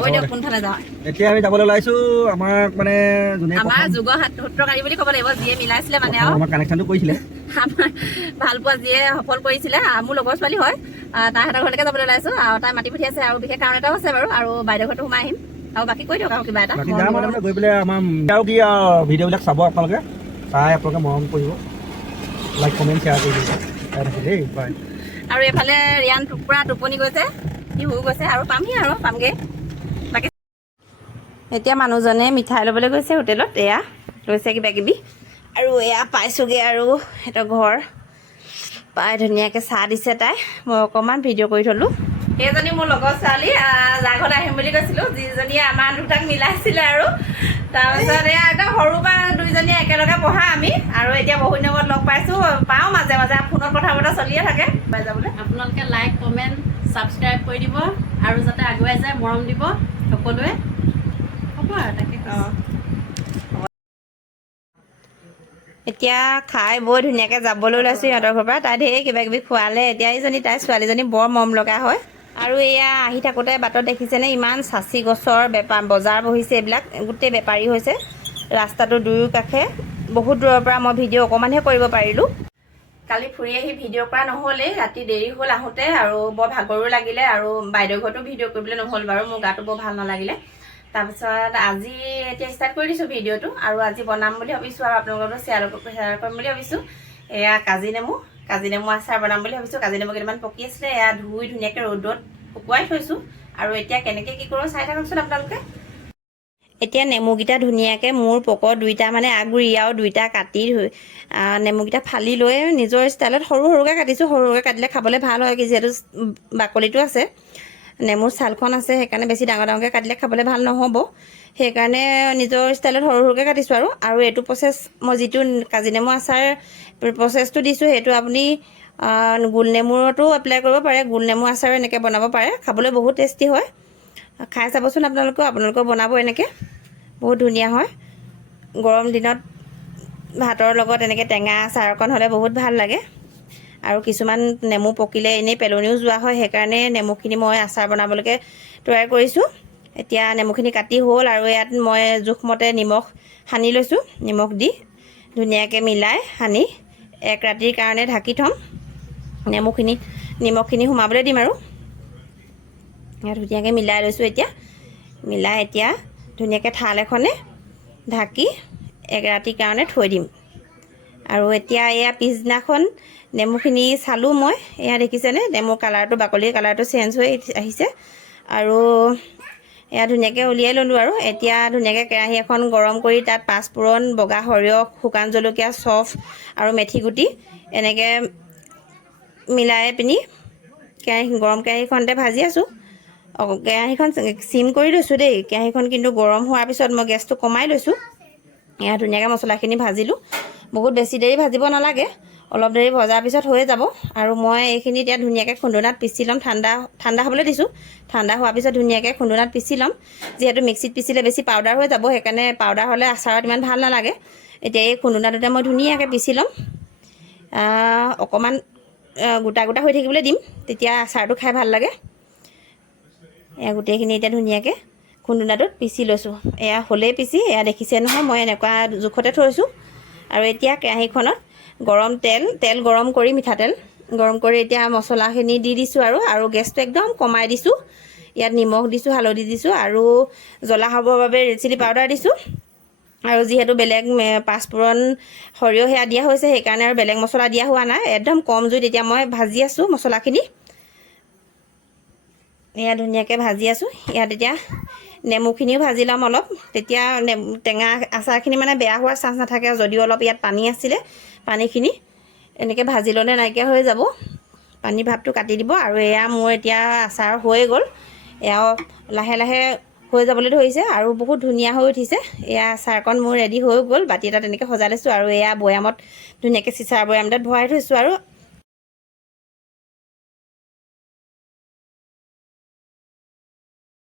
কৈ দিয়ক কোনফালে যাওঁ। এতিয়া আমি যাবলৈ ওলাইছো আমাক মানে যোনে আমাৰ যুগৰ সূত্ৰকাৰী বুলি ক'ব লাগিব, যিয়ে মিলাইছিলে মানে আৰু আমাৰ কানেকশ্যনটো কৰিছিলে, আমাৰ ভাল পোৱা যিয়ে সফল কৰিছিলে, মোৰ লগৰ ছোৱালী হয়, তাইহঁতৰ ঘৰলৈকে যাবলৈ ওলাইছো। আৰু তাই মাতি পঠিয়াইছে, আৰু বিশেষ কাৰণ এটাও আছে বাৰু, আৰু বাইদেউ ঘৰতো সোমাই আহিম। আৰু বাকী কৈ দিয়ক আৰু কিবা এটা। বাকী যাম আৰু গৈ পেলাই আমাৰ আৰু কি ভিডিঅ'বিলাক চাব আপোনালোকে, চাই আপোনালোকে মৰম কৰিব, লাইক কমেণ্ট শ্বেয়াৰ কৰি দিব দেই। বাই। আৰু এইফালে ৰিয়ান টুকুৰা টোপনি গৈছে, সি শুই গৈছে, আৰু পামগৈ বাকী। এতিয়া মানুহজনে মিঠাই ল'বলৈ গৈছে হোটেলত, এয়া লৈছে কিবা কিবি, আৰু এয়া পাইছোগৈ আৰু সিহঁতৰ ঘৰ পাই ধুনীয়াকৈ চাহ দিছে তাই। মই অকণমান ভিডিঅ' কৰি থ'লোঁ। সেইজনী মোৰ লগৰ ছোৱালী, যাৰ ঘৰত আহিম বুলি কৈছিলোঁ, যিজনীয়ে আমাৰ দুটাক মিলাইছিলে। আৰু তাৰপিছত এয়া একদম সৰুৰ পৰা দুইজনীয়ে একেলগে পঢ়া আমি, আৰু এতিয়া বহুত দিনৰ মূৰত লগ পাইছোঁ, পাওঁ মাজে মাজে ফোনত কথা বতৰা চলিয়ে থাকে। পাই যাবলৈ আপোনালোকে লাইক কমেণ্ট ছাবস্ক্ৰাইব কৰি দিব, আৰু যাতে আগুৱাই যায় মৰম দিব সকলোৱে। হ'ব আৰু তাকে। এতিয়া খাই বৈ ধুনীয়াকৈ যাবলৈ ওলাইছোঁ সিহঁতৰ ঘৰৰ পৰা। তাই ঢেৰ কিবা কিবি খোৱালে। এতিয়া এইজনী তাই ছোৱালীজনী বৰ মৰম লগা হয়। আৰু এয়া আহি থাকোঁতে বাটত দেখিছেনে, ইমান চাচি গছৰ বজাৰ বহিছে, এইবিলাক গোটেই বেপাৰী হৈছে ৰাস্তাটো দুয়ো কাষে। বহুত দূৰৰ পৰা মই ভিডিঅ' অকণমানহে কৰিব পাৰিলোঁ। কালি ফুৰি আহি ভিডিঅ' কৰা নহ'লেই, ৰাতি দেৰি হ'ল আহোঁতে, আৰু বৰ ভাগৰো লাগিলে, আৰু বাইদেউ ঘৰতো ভিডিঅ' কৰিবলৈ নহ'ল বাৰু, মোৰ গাটো বৰ ভাল নালাগিলে। তাৰপিছত আজি এতিয়া ষ্টাৰ্ট কৰি দিছোঁ ভিডিঅ'টো, আৰু আজি বনাম বুলি ভাবিছোঁ, আৰু আপোনালোকৰ লগত শ্বেয়াৰ কৰিম বুলি ভাবিছোঁ। এয়া কাজি নেমু আচাৰ বনাম বুলি ভাবিছোঁ। কাজি নেমু কেইটামান পকি আছিলে, এয়া ধুই ধুনীয়াকৈ ৰ'দত শুকুৱাই থৈছোঁ, আৰু এতিয়া কেনেকৈ কি কৰোঁ চাই থাককচোন আপোনালোকে। এতিয়া নেমুকেইটা ধুনীয়াকৈ মোৰ পকৰ দুইটা মানে আগুৰি আৰু দুইটা কাটি নেমুকেইটা ফালি লৈ নিজৰ ষ্টাইলত সৰু সৰুকৈ কাটিছোঁ। সৰু সৰুকৈ কাটিলে খাবলৈ ভাল হয়, যিহেতু বাকলিটো আছে, নেমুৰ ছালখন আছে, সেইকাৰণে বেছি ডাঙৰ ডাঙৰকৈ কাটিলে খাবলৈ ভাল নহ'ব। সেইকাৰণে নিজৰ ষ্টাইলত সৰু সৰুকৈ কাটিছোঁ। আৰু এইটো প্ৰচেছ মই যিটো কাজি নেমু আচাৰ প্ৰচেছটো দিছোঁ, সেইটো আপুনি গোল নেমুৰতো এপ্লাই কৰিব পাৰে। গোল নেমু আচাৰো এনেকৈ বনাব পাৰে, খাবলৈ বহুত টেষ্টি হয়। খাই চাবচোন আপোনালোকেও বনাব এনেকৈ, বহুত ধুনীয়া হয়। গৰম দিনত ভাতৰ লগত এনেকৈ টেঙা আচাৰ অকণ হ'লে বহুত ভাল লাগে। আৰু কিছুমান নেমু পকিলে এনেই পেলনিও যোৱা হয়, সেইকাৰণে নেমুখিনি মই আচাৰ বনাবলৈকে তৈয়াৰ কৰিছোঁ। এতিয়া নেমুখিনি কাটি হ'ল, আৰু ইয়াত মই জোখমতে নিমখ সানি লৈছোঁ। নিমখ দি ধুনীয়াকৈ মিলাই সানি এক ৰাতিৰ কাৰণে ঢাকি থ'ম। নিমখখিনি সোমাবলৈ দিম, আৰু ধুনীয়াকৈ মিলাই লৈছোঁ। এতিয়া ধুনীয়াকৈ থাল এখনে ঢাকি এক ৰাতিৰ কাৰণে থৈ দিম। আৰু এতিয়া এয়া পিছদিনাখন নেমুখিনি চালোঁ মই, এয়া দেখিছেনে, নেমু কালাৰটো, বাকলিৰ কালাৰটো চেঞ্জ হৈ আহিছে। আৰু এয়া ধুনীয়াকৈ উলিয়াই ল'লোঁ। আৰু এতিয়া ধুনীয়াকৈ কেৰাহী এখন গৰম কৰি তাত পাঁচফোৰণ, বগা সৰিয়হ, শুকান জলকীয়া, চফ আৰু মেথি গুটি এনেকৈ মিলাই পিনি গৰম কেৰাহীখনতে ভাজি আছোঁ। কেৰাহীখন চিম কৰি লৈছোঁ দেই। কেৰাহীখন কিন্তু গৰম হোৱাৰ পিছত মই গেছটো কমাই লৈছোঁ। এয়া ধুনীয়াকৈ মছলাখিনি ভাজিলোঁ। বহুত বেছি দেৰি ভাজিব নালাগে, অলপ দেৰি ভজাৰ পিছত হৈয়ে যাব। আৰু মই এইখিনি এতিয়া ধুনীয়াকৈ খুন্দনাত পিচি ল'ম। ঠাণ্ডা হ'বলৈ দিছোঁ। ঠাণ্ডা হোৱাৰ পিছত ধুনীয়াকৈ খুন্দনাত পিচি ল'ম। যিহেতু মিক্সিত পিচিলে বেছি পাউডাৰ হৈ যাব, সেইকাৰণে পাউডাৰ হ'লে আচাৰত ইমান ভাল নালাগে। এতিয়া এই খুন্দনাটোতে মই ধুনীয়াকৈ পিচি ল'ম। অকণমান গোটা গোটা হৈ থাকিবলৈ দিম, তেতিয়া আচাৰটো খাই ভাল লাগে। এয়া গোটেইখিনি এতিয়া ধুনীয়াকৈ খুন্দনাটোত পিচি লৈছোঁ। এয়া হ'লেই পিচি, এয়া দেখিছে নহয়, মই এনেকুৱা জোখতে থৈছোঁ। আৰু এতিয়া কেৰাহীখনত তেল গৰম কৰি, মিঠাতেল গৰম কৰি এতিয়া মছলাখিনি দি দিছোঁ। আৰু গেছটো একদম কমাই দিছোঁ। ইয়াত নিমখ দিছোঁ, হালধি দিছোঁ, আৰু জ্বলা হ'বৰ বাবে ৰেড চিলি পাউডাৰ দিছোঁ। আৰু যিহেতু বেলেগ পাঁচফোৰণ, সৰিয়হ সেয়া দিয়া হৈছে, সেইকাৰণে আৰু বেলেগ মছলা দিয়া হোৱা নাই। একদম কম জুইত এতিয়া মই ভাজি আছোঁ মছলাখিনি। এয়া ধুনীয়াকৈ ভাজি আছোঁ। ইয়াত এতিয়া নেমুখিনিও ভাজি ল'ম অলপ, তেতিয়া টেঙা আচাৰখিনি মানে বেয়া হোৱাৰ চান্স নাথাকে। যদিও অলপ ইয়াত পানী আছিলে, পানীখিনি এনেকৈ ভাজি ল'লে নাইকিয়া হৈ যাব। পানী ভাপটো কাটি দিব। আৰু এয়া মোৰ এতিয়া আচাৰ হৈয়ে গ'ল। এয়াও লাহে লাহে হৈ যাবলৈ ধৰিছে, আৰু বহুত ধুনীয়া হৈ উঠিছে। এয়া আচাৰকণ মোৰ ৰেডি হৈ গ'ল। বাতি এটাত তেনেকৈ সজাই লৈছোঁ, আৰু এয়া বৈয়ামত ধুনীয়াকৈ চিচাৰ বৈয়াম এটাত ভৰাই থৈছোঁ। আৰু